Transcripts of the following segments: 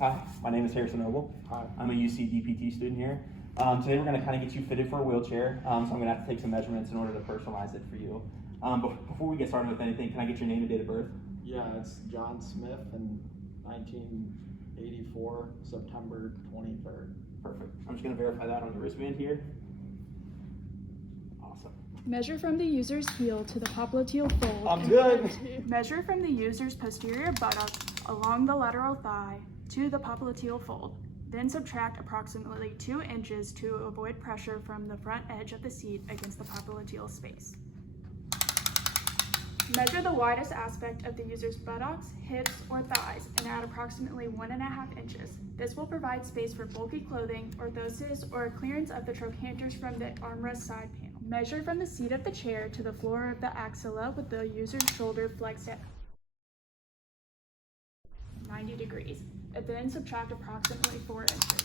Hi, my name is Harrison Noble. Hi. I'm a UC DPT student here. Today we're going to kind of get you fitted for a wheelchair, so I'm going to have to take some measurements in order to personalize it for you. But before we get started with anything, can I get your name and date of birth? Yeah, it's John Smith in 1984, September 23rd. Perfect. I'm just going to verify that on the wristband here. Awesome. Measure from the user's heel to the popliteal fold. I'm good. Measure from the user's posterior buttock along the lateral thigh to the popliteal fold. Then subtract approximately 2 inches to avoid pressure from the front edge of the seat against the popliteal space. Measure the widest aspect of the user's buttocks, hips, or thighs and add approximately 1.5 inches. This will provide space for bulky clothing, orthosis, or clearance of the trochanters from the armrest side panel. Measure from the seat of the chair to the floor of the axilla with the user's shoulder flexed at 90 degrees, and then subtract approximately 4 inches.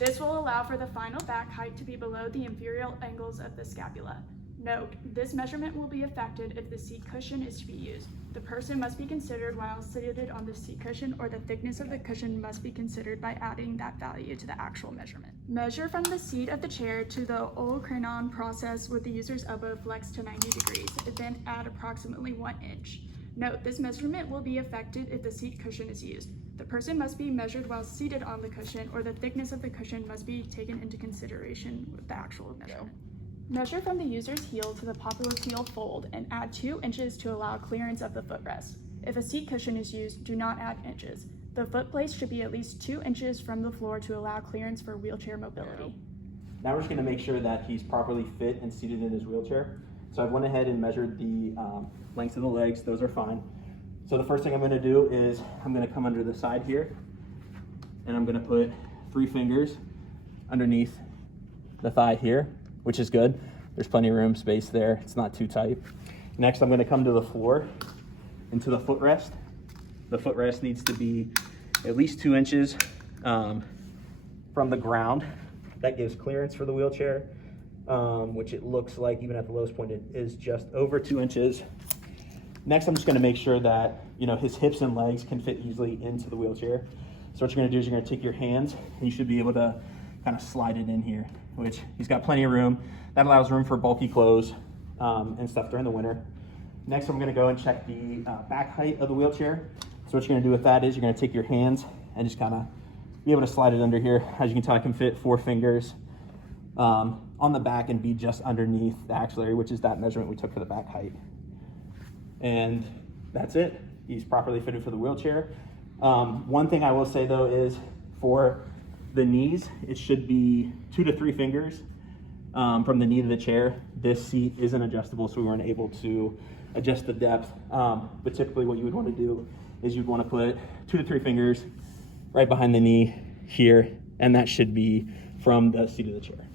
This will allow for the final back height to be below the inferior angles of the scapula. Note, this measurement will be affected if the seat cushion is to be used. The person must be considered while seated on the seat cushion, or the thickness of the cushion must be considered by adding that value to the actual measurement. Measure from the seat of the chair to the olecranon process with the user's elbow flexed to 90 degrees, and then add approximately 1 inch. Note, this measurement will be affected if the seat cushion is used. The person must be measured while seated on the cushion, or the thickness of the cushion must be taken into consideration with the actual measurement. Measure from the user's heel to the popliteal fold and add 2 inches to allow clearance of the footrest. If a seat cushion is used, do not add inches. The foot place should be at least 2 inches from the floor to allow clearance for wheelchair mobility. Now we're just going to make sure that he's properly fit and seated in his wheelchair. So I've went ahead and measured the lengths of the legs. Those are fine. So the first thing I'm going to do is I'm going to come under the side here, and I'm going to put 3 fingers underneath the thigh here, which is good. There's plenty of room, space there. It's not too tight. Next, I'm going to come to the floor and to the footrest. The footrest needs to be at least 2 inches from the ground. That gives clearance for the wheelchair, which it looks like even at the lowest point it is just over 2 inches. Next, I'm just going to make sure that his hips and legs can fit easily into the wheelchair. So what you're going to do is you're going to take your hands and you should be able to kind of slide it in here, which he's got plenty of room. That allows room for bulky clothes and stuff during the winter. Next, I'm going to go and check the back height of the wheelchair. So what you're going to do with that is you're going to take your hands and just kind of be able to slide it under here. As you can tell, I can fit 4 fingers on the back and be just underneath the axillary, which is that measurement we took for the back height. And that's it. He's properly fitted for the wheelchair. One thing I will say though is for the knees, it should be 2 to 3 fingers from the knee to the chair. This seat isn't adjustable, so we weren't able to adjust the depth. But typically what you would want to do is you'd want to put 2 to 3 fingers right behind the knee here, and that should be from the seat of the chair.